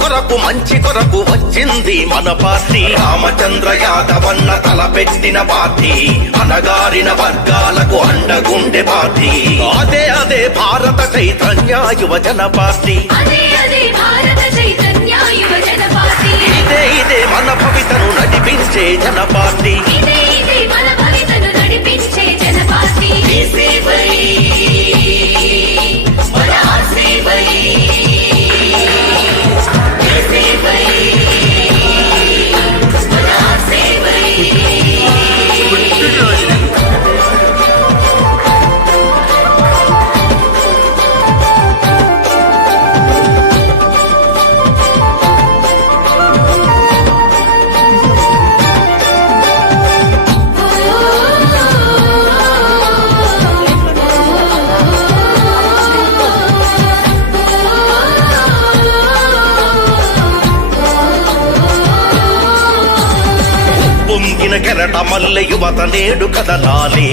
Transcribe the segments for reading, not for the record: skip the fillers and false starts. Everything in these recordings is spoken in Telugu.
కొరకు మంచి కొరకు వచ్చింది మన పార్టీ. రామచంద్ర యాదవన్న తలపెట్టిన పార్టీ, అనగారిన వర్గాలకు అండగుండె పార్టీ. అదే అదే భారత చైతన్య యువజన పార్టీ. ఇదే ఇదే మన భవితను నడిపించే జన పార్టీ. పొంగిన కెరట మల్లె యువత నేడు కదలాలి.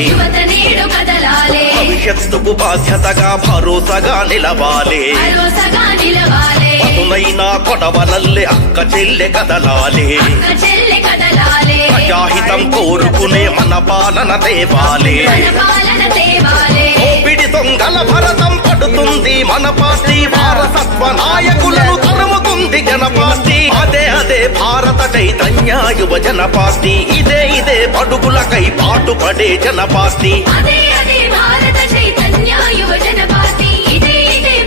భవిష్యత్తుకు బాధ్యతగా భరోసాగా నిలవాలి. పదునైనా కొడవలల్లే అక్క చెల్లె కదలాలి. ప్రజాహితం కోరుకునే మన పాలన తేవాలి. ఓపిడి దొంగల భరతం పడుతుంది మన పార్టీ. వారసత్వ నాయకులను తరుముతుంది జన పార్టీ. అదే అదే భారత చైతన్య యువజన పార్టీ. ఇదే ఇదే బడుగులకై పాటుపడే జన పార్టీ.